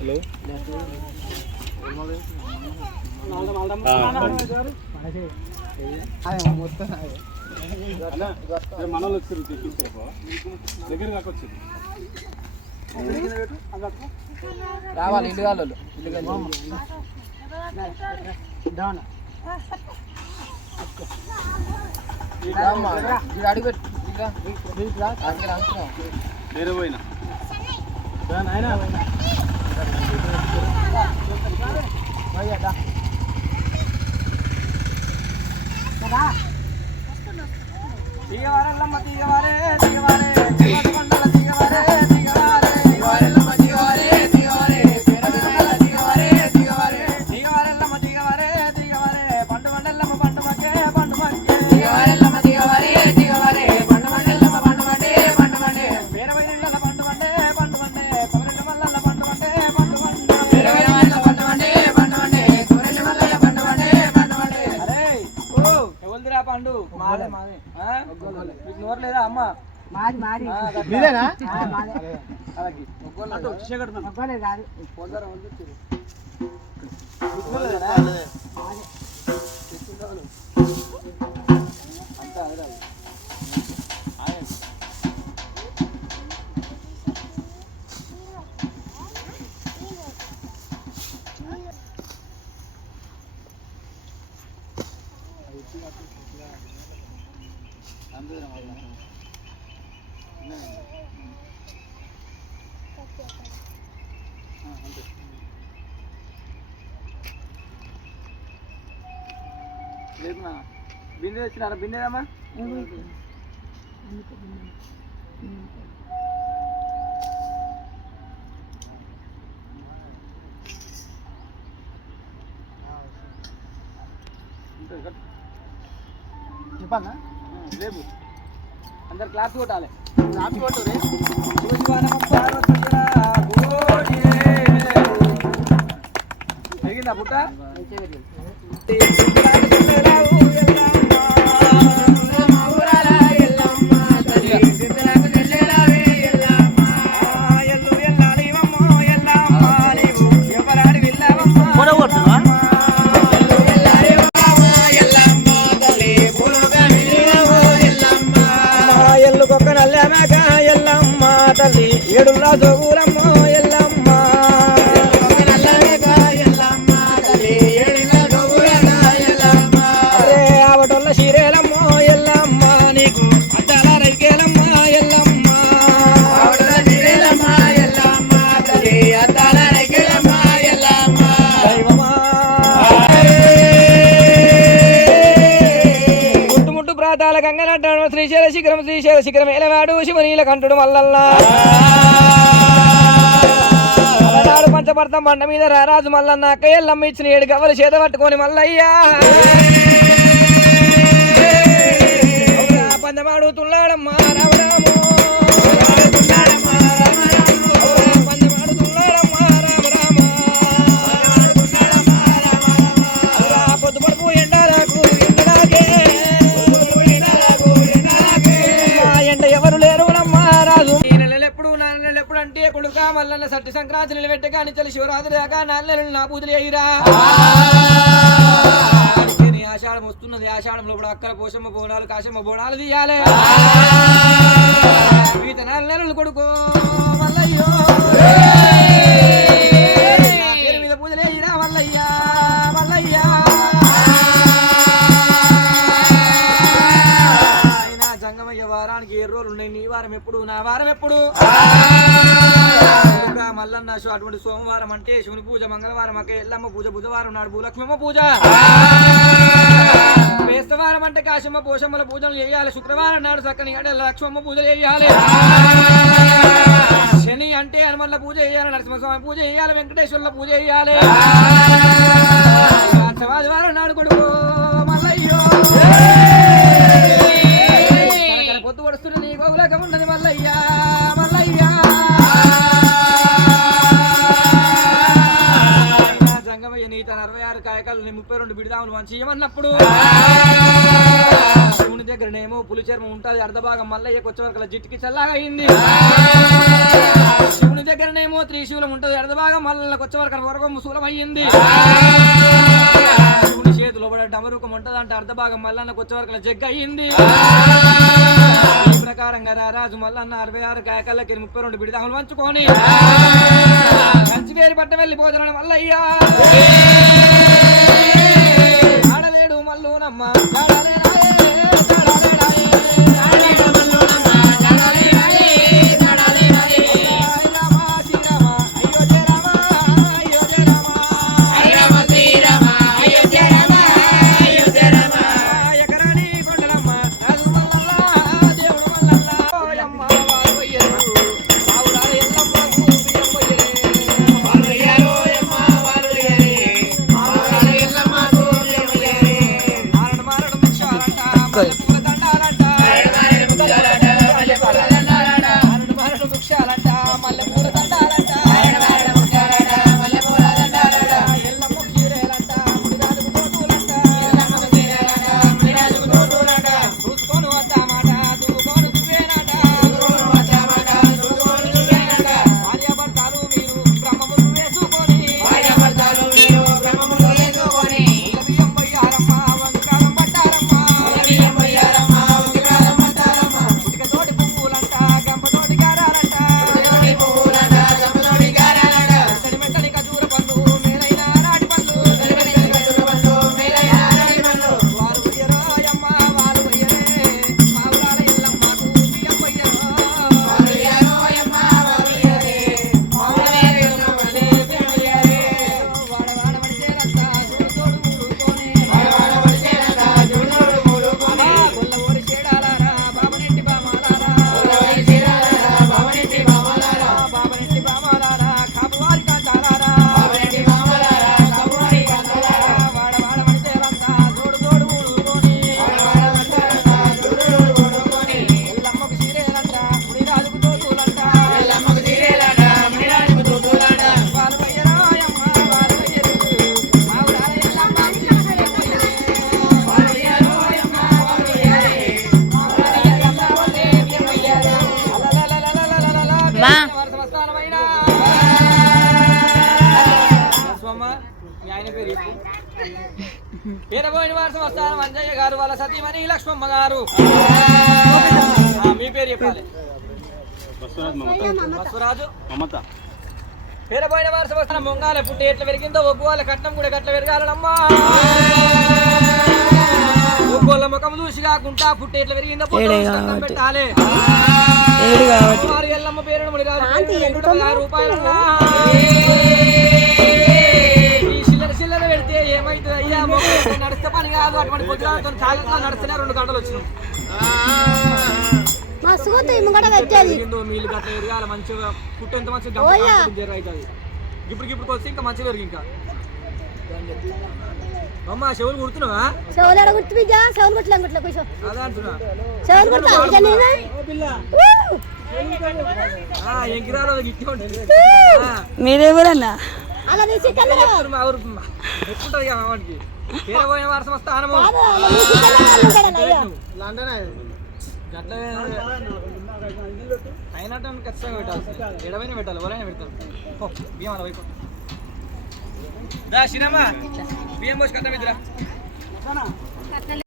hello మనలో వచ్చారు దగ్గర కాకొచ్చింది రావాలి ఇల్లు వాళ్ళు అడిగి వేరే పోయినా తీయవారెల్లమ్మ తీయవారే తీయవారే కొండల తీయవారే తీయవారే తీయవారెల్లమ్మ తీయవారే తీయవారే కొండల తీయవారే తీయవారే తీయవారెల్లమ్మ తీయవారే తీయవారే పండు మండలమ్మ పండు మకే పండు మకే తీయవారెల్లమ్మ తీయవారే తీయవారే పండు మండలమ్మ పండు మకే పండు మకే వీరవైరల్ల పండు మండే పండు మండే కొమరెల్ల మల్లల్ల పండు మండే పండు మండే వీరవైరల్ల పండు మండే పండు మండే కొమరెల్ల మల్లల్ల పండు మండే పండు మండే అరే ఓ ఎవల్దిరా పండు మాదే మాదే మీకు నోరు లేదా అమ్మ మాది మాది మీదేనా అలాగే ఒక్కలే కాదు పొందర వండుతుంది అంతా లేకున్నా బిందె తెచ్చినారా బిందెదమ్మా చెప్పన్నా రేపు అందరు క్లాస్ కొట్టాలి క్లాస్ కొట్టు రే పెరిగిందా పుట్ట ఏడులా జోగులమ్మో ఎల్లమ్మ అరే ఆవటోళ్ళ శీరేలమ్మో ఎల్లమ్మ నీకు అద్దాల రైకేలమ్మ ఎల్లమ్మ దైవమా ముట్టు ప్రాతాల గంగనట్టాడు శ్రీశైల శిఖరం ఏలవాడు శివనీల కంటుడు మల్లల్లా పంచపడతాం బండ మీద రారాజు మల్లన్న అక్క ఎల్లమ్మ ఇచ్చిన 7 గవ్వలు చేత పట్టుకొని మల్లయ్యా పందమాడుతున్నాడమ్మా రామరాము పందమాడుతున్నాడమ్మా రామరామ పొద్దుపడుపు ఎండలకు ఎండలాగే ఎండ ఎవరు లేరు నమ్మా రాజు ఎప్పుడు అంటే కొడుక మల్లన్న సట్టి సంక్రాంతి నిలబెట్టగా అని శివరాత్రి దాకా 4 నెలలు నా పూజలు అయ్యిరా ఆషాఢం వస్తున్నది ఆషాఢంలో కూడా అక్కల పోషమ్మ బోనాలు కాశమ్మ బోనాలు తీయాలి మిగతా 4 నెలలు కొడుకో మల్లయ్యో పేరు మీద పూజలు అయ్యిరా మల్లయ్యా మల్లయ్యా జంగమయ్య వారానికి 7 రోజులు ఉన్నాయి నీ వారం ఎప్పుడు నా వారం ఎప్పుడు మల్లన్న అటువంటి సోమవారం అంటే శివుని పూజ మంగళవారం అక్క ఎల్లమ్మ పూజ బుధవారం నాడు భూలక్ష్మమ్మ పూజ బేస్తవారం అంటే కాశమ్మ పోషమ్మల పూజలు చేయాలి శుక్రవారం నాడు చక్కని లక్ష్మమ్మ పూజలు చేయాలి శని అంటే హనుమన్ల పూజ చేయాలి నరసింహస్వామి పూజ చేయాలి వెంకటేశ్వర్ల పూజ చేయాలి ఆదివారం నాడు కొడుకు మల్లయ్యో పొద్దు పడుతున్న నీ గోగులకం ఉన్నది మల్లయ్యా మల్లయ్యా జంగమయ్య నీ తన 66 కాయకాలు 32 బిడిదాములు మంచి ఏమన్నప్పుడు శివుని దగ్గరనేమో పులి చర్మం ఉంటుంది అర్ధభాగం మల్లయ్యకు వచ్చే వరకు జిట్టుకి చల్లగా అయింది శివుని దగ్గరనేమో భాగము త్రిశూలం ఉంటది ఎడద భాగం మల్లకి వచ్చే వరకు వరకు శూలం అయ్యింది శివుని చేతిలో పడే డమరుకం ఉంటదంటే అర్ధ భాగం మల్లన్నకు వచ్చే వరకు జగ్గ అయ్యింది ఈ ప్రకారంగా రారాజు మల్లన్న 66 కాయకల్లకి 32 బిడిదాములు పంచుకొని కంచి వేరు పట్ట వెళ్ళిపోతున్నాడు మల్లయ్యా ఆడలేడు మల్లునమ్మ పేరబోయిన వారసం వస్తారు మంజయ్య గారు వాళ్ళ సతీమణి లక్ష్మమ్మ గారు మీ పేరు చెప్పాలి బస్వరాజు పేరబోయిన వారసం వస్తున్న మొంగాల పుట్టి ఎట్లా పెరిగిందో ఒగ్గువాళ్ళ కట్నం కూడా గట్ల పెరగాలమ్మా ఒగ్గోళ్ళ ముఖం చూసి కాకుండా పుట్టి ఎట్లా పెరిగిందో కట్నం పెట్టాలి ఎల్లమ్మ పేరు రూపాయలు చిల్లర పెడితే ఏమైతుంది అయ్యా నడిస్తే పని కాదు అటువంటి పొద్దులతో చాలా నడిస్తేనే 2 గంటలు వచ్చినాం మీళ్ళు గట్ల ఎరగాలి మంచిగా పుట్టు ఎంత మంచిగా అవుతుంది ఇప్పుడు వస్తే ఇంకా మంచిగా పెరిగి ఇంకా అమ్మా చెవులు కుడుతున్నావా అదే అంటున్నా ఎంకిరాలో గిట్టి ఉంటుంది మీరేమన్నా ఎక్కుంటది మావాడికి పేరబోయిన వారసం వస్తా అనము అయినట్టు ఖచ్చితంగా పెట్టాలి ఎడవైనా పెట్టాలి ఎవరైనా పెడతారు బియ్యం అలా వైపు సినిమా బియ్యం పోసి కట్ట